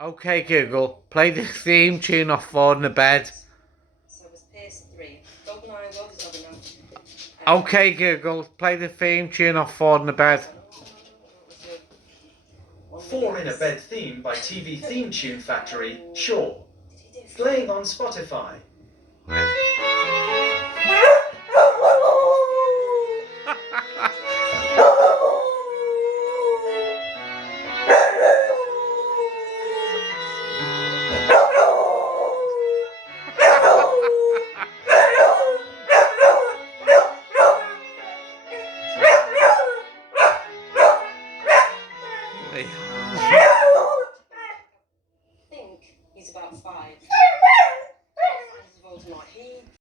Okay, Google, play the theme tune off Ford in the Bed. So it was PS3. GoldenEye, what was the other one? Okay, Google, play the theme tune off Ford in the Bed. Four in a Bed theme by TV Theme Tune Factory, Shaw. Playing on Spotify. Wait.